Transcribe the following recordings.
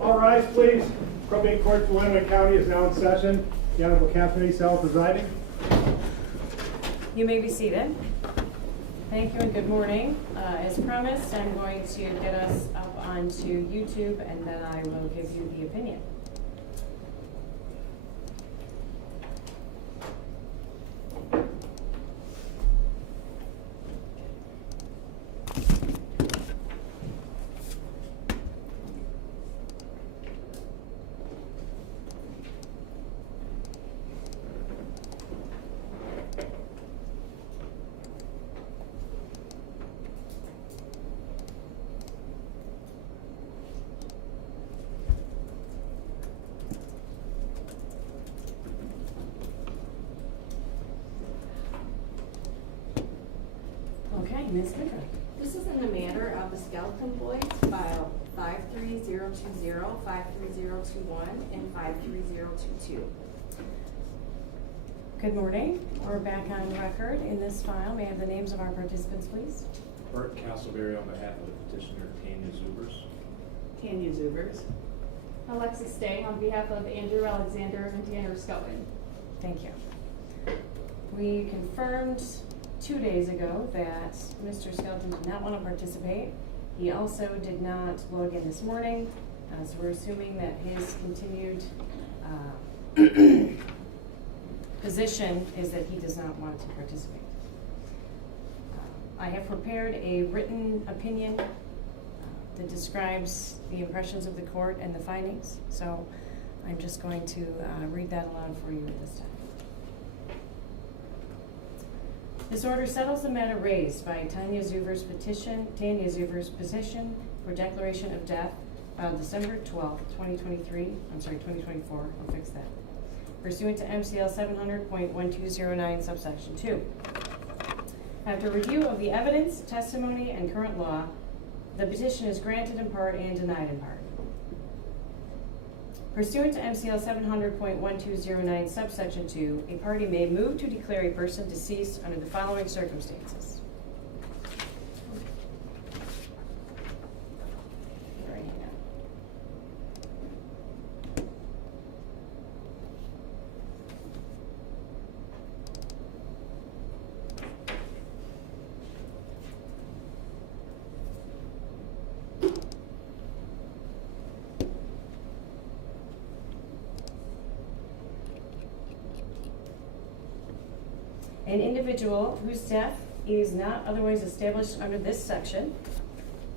All rise, please. Probate Court for Lenawee County is now in session. The Honorable Catherine Esel presiding. You may be seated. Thank you and good morning. As promised, I'm going to get us up onto YouTube and then I will give you the opinion. Okay, Ms. Goodrich. This is in the matter of the Skelton Boys, file 53020, 53021, and 53022. Good morning. We're back on record in this file. May I have the names of our participants, please? Bert Castleberry on behalf of the petitioner Tanya Zuvers. Tanya Zuvers. Alexis Day on behalf of Andrew Alexander and Tanner Skelton. Thank you. We confirmed 2 days ago that Mr. Skelton did not want to participate. He also did not log in this morning, so we're assuming that his continued position is that he does not want to participate. I have prepared a written opinion that describes the impressions of the court and the findings, so I'm just going to read that aloud for you at this time. This order settles the matter raised by Tanya Zuvers' petition for declaration of death filed December 12, 2024, I'll fix that, pursuant to MCL 700.1209 subsection 2. After review of the evidence, testimony, and current law, the petition is granted in part and denied in part. Pursuant to MCL 700.1209 subsection 2, a party may move to declare a person deceased under the following circumstances. An individual whose death is not otherwise established under this section,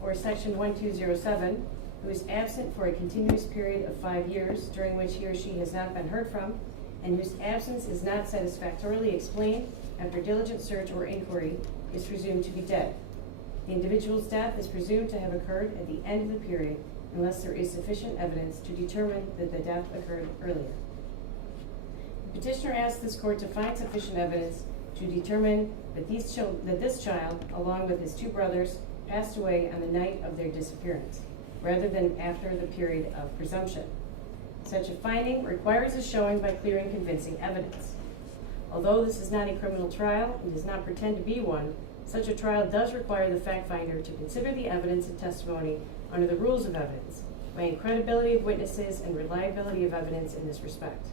or section 1207, who is absent for a continuous period of 5 years during which he or she has not been heard from, and whose absence is not satisfactorily explained after diligent search or inquiry, is presumed to be dead. The individual's death is presumed to have occurred at the end of the period unless there is sufficient evidence to determine that the death occurred earlier. The petitioner asks this court to find sufficient evidence to determine that this child, along with his 2 brothers, passed away on the night of their disappearance, rather than after the period of presumption. Such a finding requires a showing by clear and convincing evidence. Although this is not a criminal trial and does not pretend to be one, such a trial does require the fact finder to consider the evidence and testimony under the rules of evidence, weighing credibility of witnesses and reliability of evidence in this respect.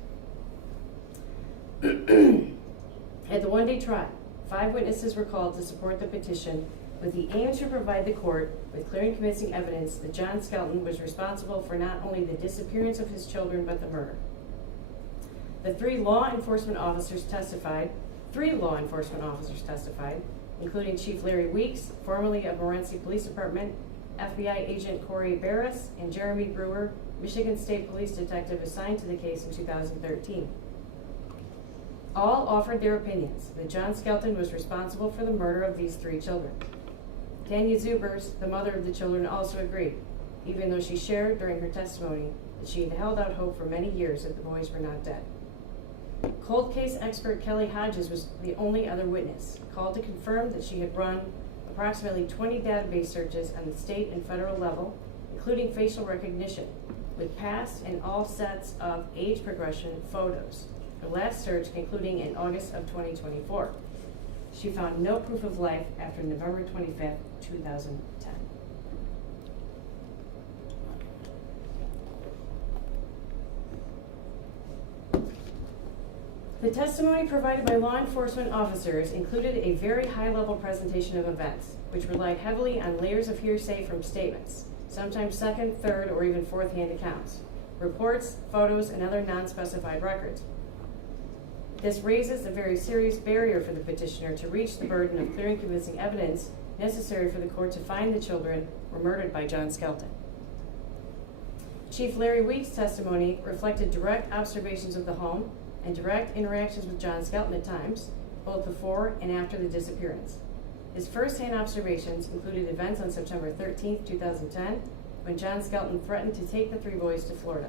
At the one-day trial, 5 witnesses were called to support the petition with the aim to provide the court with clear and convincing evidence that John Skelton was responsible for not only the disappearance of his children, but the murder. The 3 law enforcement officers testified, including Chief Larry Weeks, formerly of Morenci Police Department, FBI agent Corey Barris, and Jeremy Brewer, Michigan State Police detective assigned to the case in 2013. All offered their opinions that John Skelton was responsible for the murder of these 3 children. Tanya Zuvers, the mother of the children, also agreed, even though she shared during her testimony that she had held out hope for many years that the boys were not dead. Cold case expert Kelly Hodges was the only other witness, called to confirm that she had run approximately 20 database searches on the state and federal level, including facial recognition, with past and all sets of age progression photos. Her last search concluding in August of 2024. She found no proof of life after November 25th, 2010. The testimony provided by law enforcement officers included a very high-level presentation of events, which relied heavily on layers of hearsay from statements, sometimes second, third, or even fourth-hand accounts, reports, photos, and other non-specified records. This raises a very serious barrier for the petitioner to reach the burden of clear and convincing evidence necessary for the court to find the children were murdered by John Skelton. Chief Larry Weeks' testimony reflected direct observations of the home and direct interactions with John Skelton at times, both before and after the disappearance. His first-hand observations included events on September 13, 2010, when John Skelton threatened to take the three boys to Florida.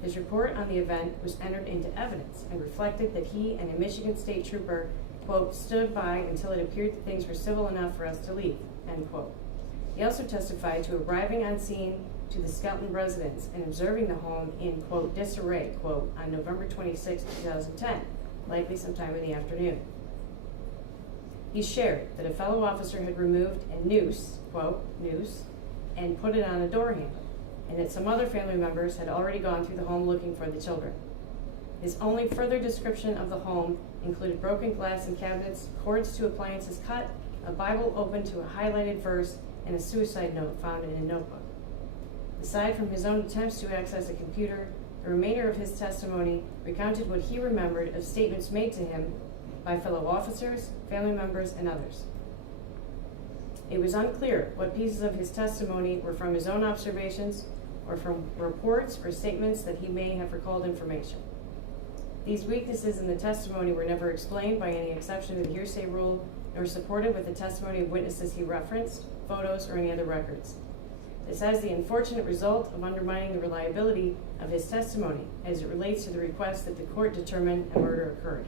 His report on the event was entered into evidence and reflected that he and a Michigan State trooper, quote, stood by until it appeared that things were civil enough for us to leave, end quote. He also testified to arriving on scene to the Skelton residence and observing the home in, quote, disarray, quote, on November 26, 2010, likely sometime in the afternoon. He shared that a fellow officer had removed a noose, quote, noose, and put it on a door handle, and that some other family members had already gone through the home looking for the children. His only further description of the home included broken glass in cabinets, cords to appliances cut, a Bible open to a highlighted verse, and a suicide note found in a notebook. Aside from his own attempts to access a computer, the remainder of his testimony recounted what he remembered of statements made to him by fellow officers, family members, and others. It was unclear what pieces of his testimony were from his own observations or from reports or statements that he may have recalled information. These weaknesses in the testimony were never explained by any exception to the hearsay rule, nor supported with the testimony of witnesses he referenced, photos, or any other records. This has the unfortunate result of undermining the reliability of his testimony as it relates to the request that the court determine a murder occurred.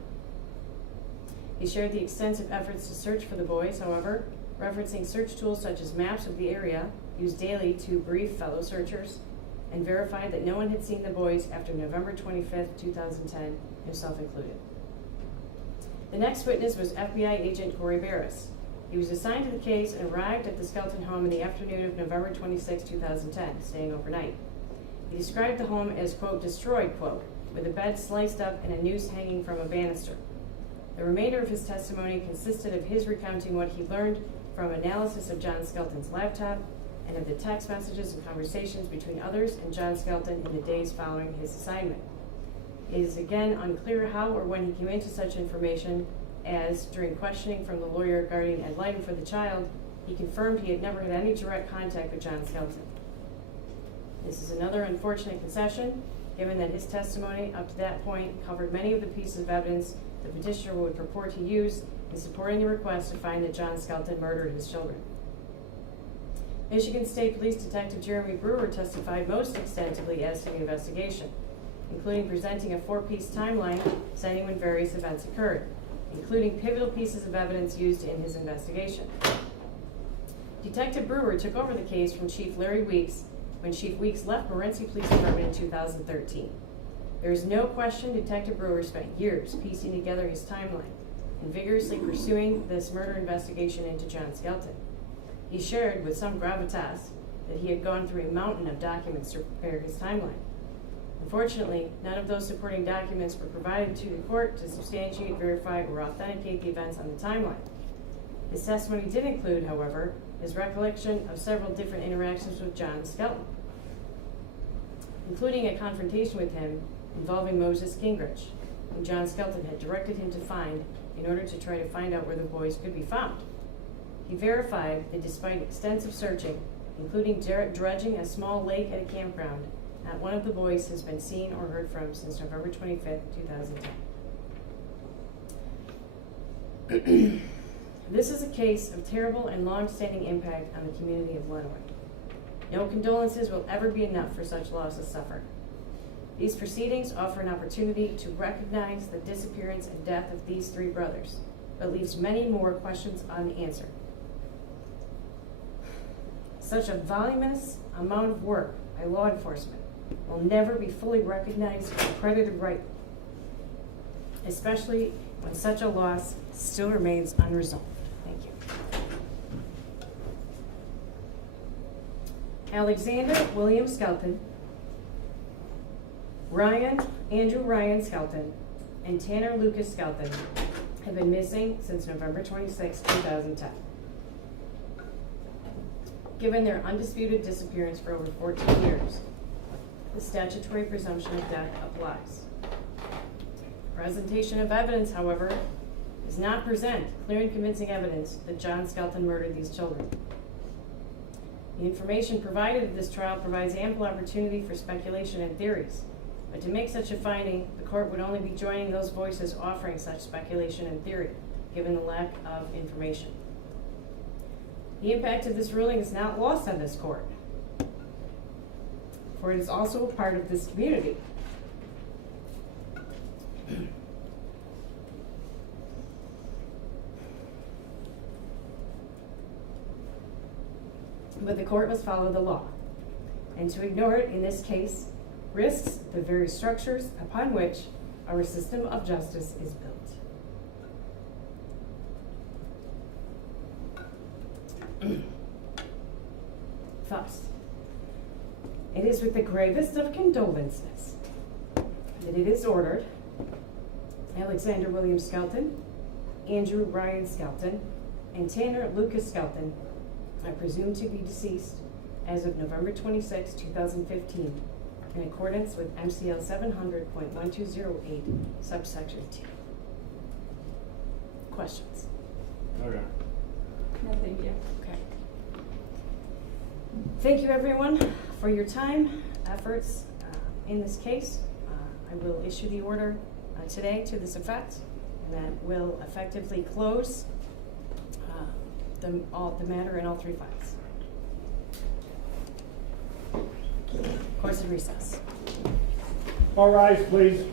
He shared the extensive efforts to search for the boys, however, referencing search tools such as maps of the area used daily to brief fellow searchers, and verified that no one had seen the boys after November 25, 2010, himself included. The next witness was FBI agent Corey Barris. He was assigned to the case and arrived at the Skelton home in the afternoon of November 26, 2010, staying overnight. He described the home as, quote, destroyed, quote, with a bed sliced up and a noose hanging from a banister. The remainder of his testimony consisted of his recounting what he learned from analysis of John Skelton's laptop and of the text messages and conversations between others and John Skelton in the days following his assignment. It is again unclear how or when he came into such information, as during questioning from the lawyer guarding ad litem for the child, he confirmed he had never had any direct contact with John Skelton. This is another unfortunate concession, given that his testimony up to that point covered many of the pieces of evidence the petitioner would purport to use in supporting the request to find that John Skelton murdered his children. Michigan State Police Detective Jeremy Brewer testified most extensively as to the investigation, including presenting a 4-piece timeline citing when various events occurred, including pivotal pieces of evidence used in his investigation. Detective Brewer took over the case from Chief Larry Weeks when Chief Weeks left Morenci Police Department in 2013. There is no question Detective Brewer spent years piecing together his timeline and vigorously pursuing this murder investigation into John Skelton. He shared with some gravitas that he had gone through a mountain of documents to prepare his timeline. Unfortunately, none of those supporting documents were provided to the court to substantiate, verify, or authenticate the events on the timeline. His testimony did include, however, his recollection of several different interactions with John Skelton, including a confrontation with him involving Moses Gingrich, whom John Skelton had directed him to find in order to try to find out where the boys could be found. He verified that despite extensive searching, including dredging a small lake at a campground, not one of the boys has been seen or heard from since November 25, 2010. This is a case of terrible and long-standing impact on the community of Lenawee. No condolences will ever be enough for such losses suffered. These proceedings offer an opportunity to recognize the disappearance and death of these 3 brothers, but leaves many more questions unanswered. Such a voluminous amount of work by law enforcement will never be fully recognized or credited rightly, especially when such a loss still remains unresolved. Thank you. Alexander William Skelton, Andrew Ryan Skelton, and Tanner Lucas Skelton have been missing since November 26, 2010. Given their undisputed disappearance for over 14 years, the statutory presumption of death applies. Presentation of evidence, however, does not present clear and convincing evidence that John Skelton murdered these children. The information provided at this trial provides ample opportunity for speculation and theories, but to make such a finding, the court would only be joining those voices offering such speculation and theory, given the lack of information. The impact of this ruling is not lost on this court, for it is also a part of this community. But the court must follow the law, and to ignore it in this case risks the very structures upon which our system of justice is built. Thus, it is with the gravest of condolences that it is ordered Alexander William Skelton, Andrew Ryan Skelton, and Tanner Lucas Skelton are presumed to be deceased as of November 26, 2015, in accordance with MCL 700.1208, subsection 2. Questions? Okay. No, thank you. Okay. Thank you, everyone, for your time, efforts in this case. I will issue the order today to this effect, and that will effectively close the matter in all three files. Course of recess. All rise, please.